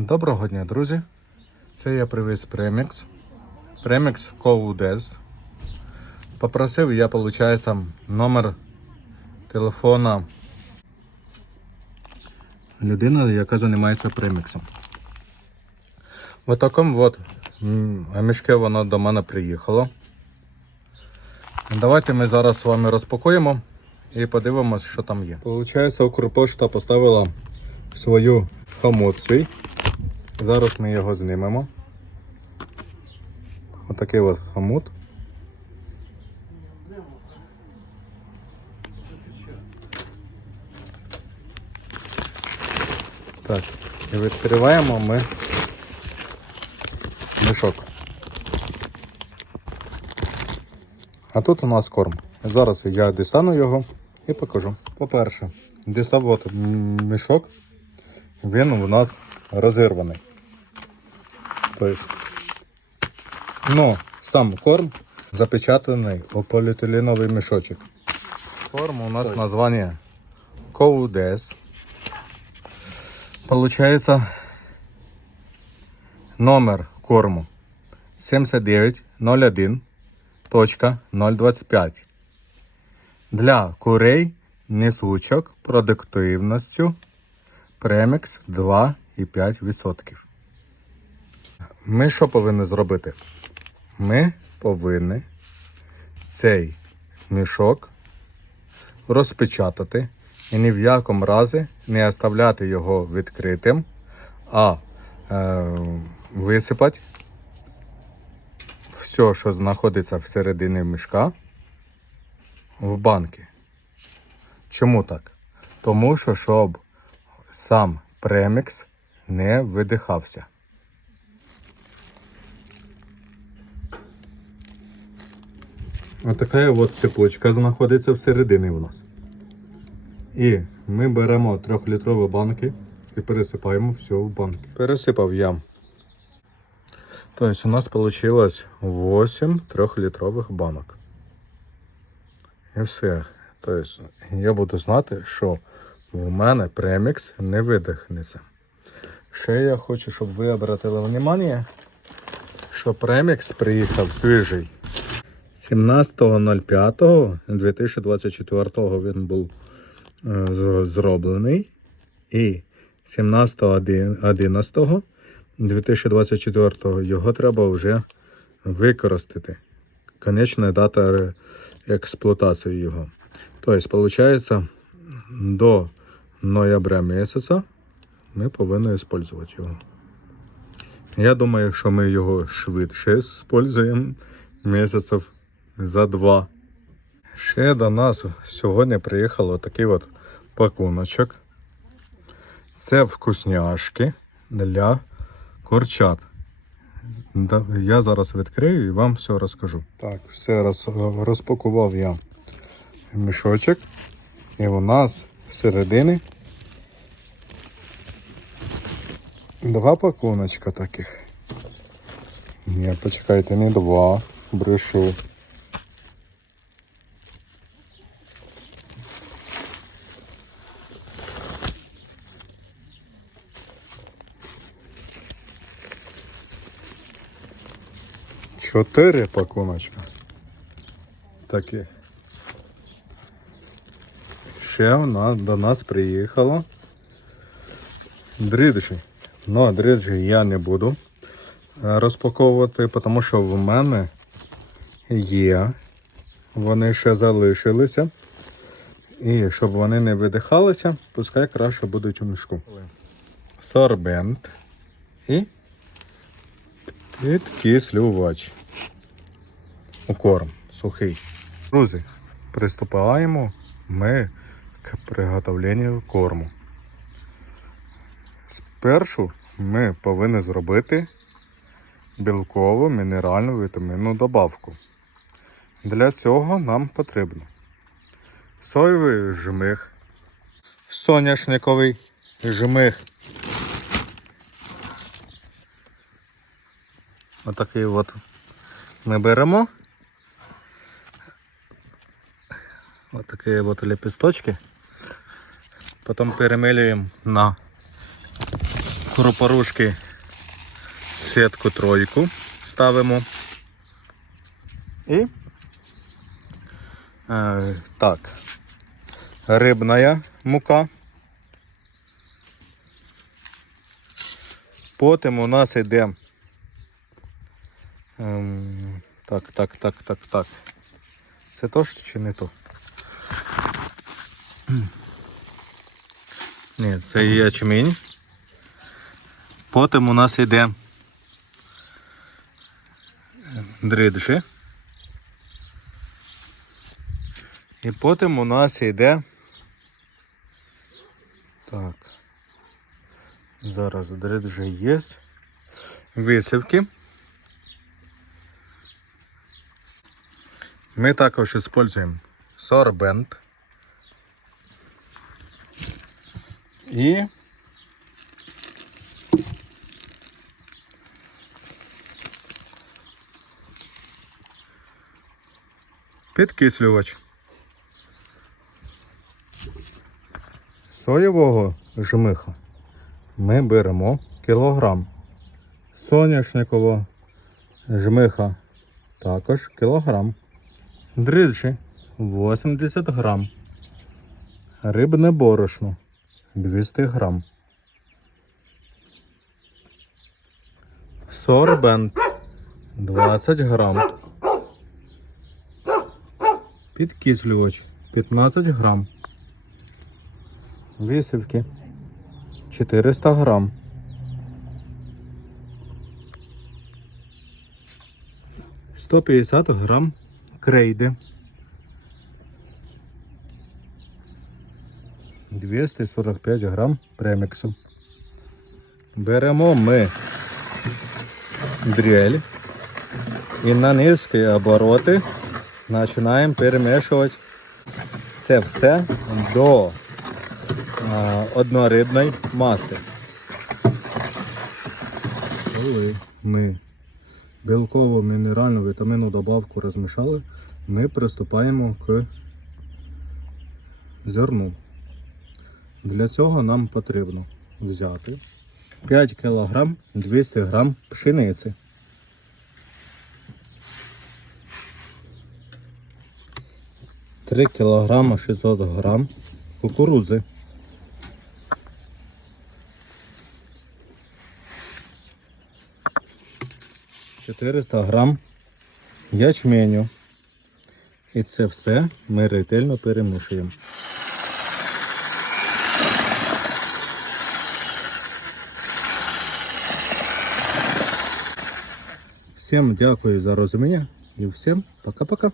Доброго дня, друзі. Це я привіз премікс. Премікс Коудес. Попросив я, виходить, номер телефона людини, яка займається преміксом. В такому от м, мішки воно до мене приїхало. Давайте ми зараз з вами розпакуємо і подивимось, що там є. Получається, Укрпошта поставила свою свій. Зараз ми його знімемо. Отакий от хомут. Так, і відкриваємо ми мішок. А тут у нас корм. Зараз я дістану його і покажу. По-перше, дістав от мішок. Він у нас розірваний. Тобто, ну, сам корм запечатаний у поліетиленовий мішочок. Корм у нас название Коудес. Получается номер корму 7901.025 для курей несучок продуктивністю премікс 2,5%. Ми що повинні зробити? Ми повинні цей мішок розпечатати і ні в якому разі не оставляти його відкритим, а е, висипати все, що знаходиться всередині мішка, в банки. Чому так? Тому що щоб сам премікс не видихався. Ось така от цепочка знаходиться всередині у нас. І ми беремо трьохлітрові банки і пересипаємо все в банки. Пересипав я. Тобто у нас вийшло 8 трьохлітрових банок. І все. Тобто я буду знати, що у мене премікс не видихнеться. Ще я хочу, щоб ви обратили увагу, що премікс приїхав свіжий. 17.05.2024 він був е, зроблений. І 17.11.2024 його треба вже використати. Конечна дата експлуатації його. Тобто, виходить, до ноября місяця ми повинні використовувати його. Я думаю, що ми його швидше використовуємо місяців за два. Ще до нас сьогодні приїхало такий от пакуночок. Це вкусняшки для курчат. Я зараз відкрию і вам все розкажу. Так, все роз, розпакував я мішочок. І у нас всередині два пакуночка таких. Ні, почекайте, не два. Брешу. Чотири пакуночка. Такі. Ще вона до нас приїхало. Дріджі. Ну, дріджі я не буду е, розпаковувати, тому що в мене є. Вони ще залишилися. І щоб вони не видихалися, пускай краще будуть у мішку. Сорбент і підкислювач. У корм сухий. Друзі, приступаємо ми к приготовленню корму. Спершу ми повинні зробити білкову мінеральну вітамінну добавку. Для цього нам потрібно соєвий жмих, соняшниковий жмих. Отакий от ми беремо. Отакі от лепесточки. Потім перемилюємо на Крупорушки сітку тройку ставимо. І е, так, рибна мука. Потім у нас йде. Ем, так, так, так, так, так. Це то ж чи не то? Ні, це ячмінь. Потім у нас йде дриджі. І потім у нас йде. Так. Зараз дриджі є. Висівки. Ми також використовуємо сорбент. І підкислювач. Соєвого жмиха ми беремо кілограм. Соняшникового жмиха також кілограм. Дріжджі 80 грам. Рибне борошно 200 грам. Сорбент 20 грам. Підкислювач 15 грам. Висівки 400 грам. Сто п'ятдесят грам крейди. 245 грам преміксу. Беремо ми дрель і на низькі обороти починаємо перемішувати це все до а, однорибної маси. Ми білкову мінеральну вітамінну добавку розмішали, ми приступаємо к зерну. Для цього нам потрібно взяти 5 кг 200 г пшениці. Три кілограма 600 грам кукурудзи. Чотириста грам ячменю. І це все ми ретельно перемішуємо. Всім дякую за розуміння і всім пока-пока.